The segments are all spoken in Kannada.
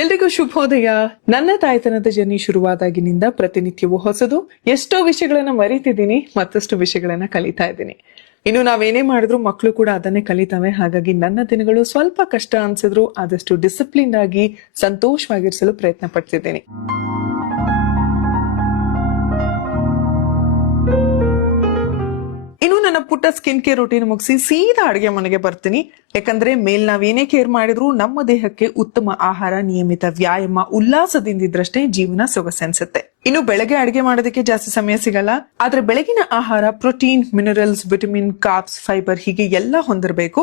ಎಲ್ರಿಗೂ ಶುಭೋದಯ. ನನ್ನ ತಾಯ್ತನದ ಜರ್ನಿ ಶುರುವಾದಾಗಿನಿಂದ ಪ್ರತಿನಿತ್ಯವೂ ಹೊಸದು. ಎಷ್ಟೋ ವಿಷಯಗಳನ್ನ ಮರೀತಿದ್ದೀನಿ, ಮತ್ತಷ್ಟು ವಿಷಯಗಳನ್ನ ಕಲಿತಾ ಇದ್ದೀನಿ. ಇನ್ನು ನಾವೇನೇ ಮಾಡಿದ್ರು ಮಕ್ಕಳು ಕೂಡ ಅದನ್ನೇ ಕಲಿತಾವೆ. ಹಾಗಾಗಿ ನನ್ನ ದಿನಗಳು ಸ್ವಲ್ಪ ಕಷ್ಟ ಅನ್ಸಿದ್ರು ಆದಷ್ಟು ಡಿಸಿಪ್ಲಿನ್ ಆಗಿ ಸಂತೋಷವಾಗಿರಿಸಲು ಪ್ರಯತ್ನ ಪಡ್ತಿದ್ದೀನಿ. ಇನ್ನು ನನ್ನ ಪುಟ್ಟ ಸ್ಕಿನ್ ಕೇರ್ ರೂಟೀನ್ ಮುಗಿಸಿ ಸೀದಾ ಅಡುಗೆ ಮನೆಗೆ ಬರ್ತೀನಿ. ಯಾಕಂದ್ರೆ ಮೇಲ್ ನಾವೇನೇ ಕೇರ್ ಮಾಡಿದ್ರು ನಮ್ಮ ದೇಹಕ್ಕೆ ಉತ್ತಮ ಆಹಾರ, ನಿಯಮಿತ ವ್ಯಾಯಾಮ, ಉಲ್ಲಾಸದಿಂದಿದ್ರಷ್ಟೇ ಜೀವನ ಸೊಗಸೆನ್ಸುತ್ತೆ. ಇನ್ನು ಬೆಳಗ್ಗೆ ಅಡುಗೆ ಮಾಡೋದಕ್ಕೆ ಜಾಸ್ತಿ ಸಮಯ ಸಿಗಲ್ಲ. ಆದ್ರೆ ಬೆಳಗಿನ ಆಹಾರ protein, minerals, vitamin, carbs, fibre ಹೀಗೆ ಎಲ್ಲ ಹೊಂದಿರಬೇಕು.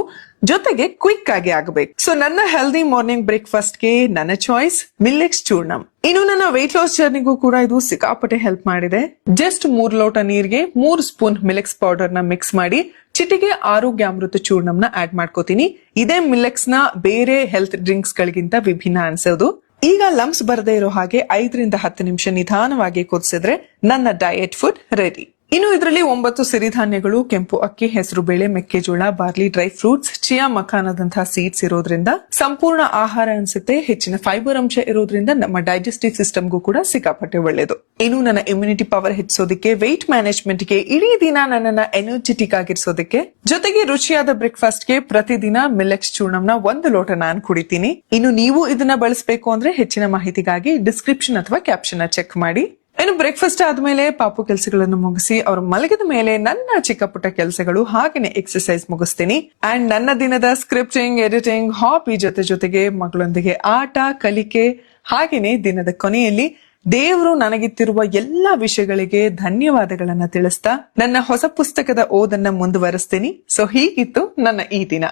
ಜೊತೆಗೆ ಕ್ವಿಕ್ ಆಗಿ ಆಗಬೇಕು. ಸೊ ನನ್ನ ಹೆಲ್ದಿ ಮಾರ್ನಿಂಗ್ ಬ್ರೇಕ್ಫಾಸ್ಟ್ ಗೆ ನನ್ನ ಚಾಯ್ಸ್ ಮಿಲ್ಲೆಟ್ಸ್ ಚೂರ್ಣಂ. ಇನ್ನು ನನ್ನ ವೆಯ್ಟ್ ಲಾಸ್ ಜರ್ನಿಗೂ ಕೂಡ ಇದು ಸಿಕ್ಕಾಪಟ್ಟೆ ಹೆಲ್ಪ್ ಮಾಡಿದೆ. ಜಸ್ಟ್ 3 ಲೋಟ ನೀರಿಗೆ 3 ಸ್ಪೂನ್ ಮಿಲೆಕ್ಸ್ ಪೌಡರ್ ನ ಮಿಕ್ಸ್ ಮಾಡಿ ಚಿಟಿಗೆ ಆರೋಗ್ಯಾಮೃತ ಚೂರ್ಣಂನ ಆಡ್ ಮಾಡ್ಕೋತೀನಿ. ಇದೇ ಮಿಲೆಕ್ಸ್ ನ ಬೇರೆ ಹೆಲ್ತ್ ಡ್ರಿಂಕ್ಸ್ ಗಳಿಗಿಂತ ವಿಭಿನ್ನ ಅನ್ಸೋದು. ಈಗ ಲಂಪ್ಸ್ ಬರದೇ ಇರೋ ಹಾಗೆ 5 ರಿಂದ 10 ನಿಮಿಷ ನಿಧಾನವಾಗಿ ಕುದಿಸಿದ್ರೆ ನನ್ನ ಡಯಟ್ ಫುಡ್ ರೆಡಿ. ಇನ್ನು ಇದರಲ್ಲಿ 9 ಸಿರಿಧಾನ್ಯಗಳು, ಕೆಂಪು ಅಕ್ಕಿ, ಹೆಸರು ಬೇಳೆ, ಮೆಕ್ಕೆಜೋಳ, ಬಾರ್ಲಿ, ಡ್ರೈ ಫ್ರೂಟ್ಸ್, ಚಿಯಾ ಮಖಾನದಂತಹ ಸೀಡ್ಸ್ ಇರೋದ್ರಿಂದ ಸಂಪೂರ್ಣ ಆಹಾರ ಅನ್ಸುತ್ತೆ. ಹೆಚ್ಚಿನ ಫೈಬರ್ ಅಂಶ ಇರೋದ್ರಿಂದ ನಮ್ಮ ಡೈಜೆಸ್ಟಿವ್ ಸಿಸ್ಟಮ್ಗೂ ಕೂಡ ಸಿಕ್ಕಾಪಟ್ಟೆ ಒಳ್ಳೇದು. ಇನ್ನು ನನ್ನ ಇಮ್ಯುನಿಟಿ ಪವರ್ ಹೆಚ್ಚಿಸೋದಕ್ಕೆ, ವೆಯ್ಟ್ ಮ್ಯಾನೇಜ್ಮೆಂಟ್ ಗೆ, ಇಡೀ ದಿನ ನನ್ನನ್ನ ಎನರ್ಜೆಟಿಕ್ ಆಗಿರಿಸೋದಕ್ಕೆ, ಜೊತೆಗೆ ರುಚಿಯಾದ ಬ್ರೇಕ್ಫಾಸ್ಟ್ ಗೆ ಪ್ರತಿದಿನ ಮಿಲೆಟ್ಸ್ ಚೂರ್ಣಂನ 1 ಲೋಟ ನಾನು ಕುಡಿತೀನಿ. ಇನ್ನು ನೀವು ಇದನ್ನ ಬಳಸಬೇಕು ಅಂದ್ರೆ ಹೆಚ್ಚಿನ ಮಾಹಿತಿಗಾಗಿ ಡಿಸ್ಕ್ರಿಪ್ಷನ್ ಅಥವಾ ಕ್ಯಾಪ್ಷನ್ ಚೆಕ್ ಮಾಡಿ. ಇನ್ನು ಬ್ರೇಕ್ಫಾಸ್ಟ್ ಆದ್ಮೇಲೆ ಪಾಪು ಕೆಲಸಗಳನ್ನು ಮುಗಿಸಿ ಅವ್ರು ಮಲಗಿದ ಮೇಲೆ ನನ್ನ ಚಿಕ್ಕ ಪುಟ್ಟ ಕೆಲಸಗಳು ಹಾಗೇನೆ ಎಕ್ಸರ್ಸೈಸ್ ಮುಗಿಸ್ತೀನಿ. ಅಂಡ್ ನನ್ನ ದಿನದ ಸ್ಕ್ರಿಪ್ಟಿಂಗ್, ಎಡಿಟಿಂಗ್, ಹಾಬಿ ಜೊತೆಗೆ ಮಗಳೊಂದಿಗೆ ಆಟ, ಕಲಿಕೆ, ಹಾಗೇನೆ ದಿನದ ಕೊನೆಯಲ್ಲಿ ದೇವರು ನನಗಿತ್ತಿರುವ ಎಲ್ಲಾ ವಿಷಯಗಳಿಗೆ ಧನ್ಯವಾದಗಳನ್ನ ತಿಳಿಸ್ತಾ ನನ್ನ ಹೊಸ ಪುಸ್ತಕದ ಓದನ್ನ ಮುಂದುವರಿಸ್ತೀನಿ. ಸೊ ಹೀಗಿತ್ತು ನನ್ನ ಈ ದಿನ.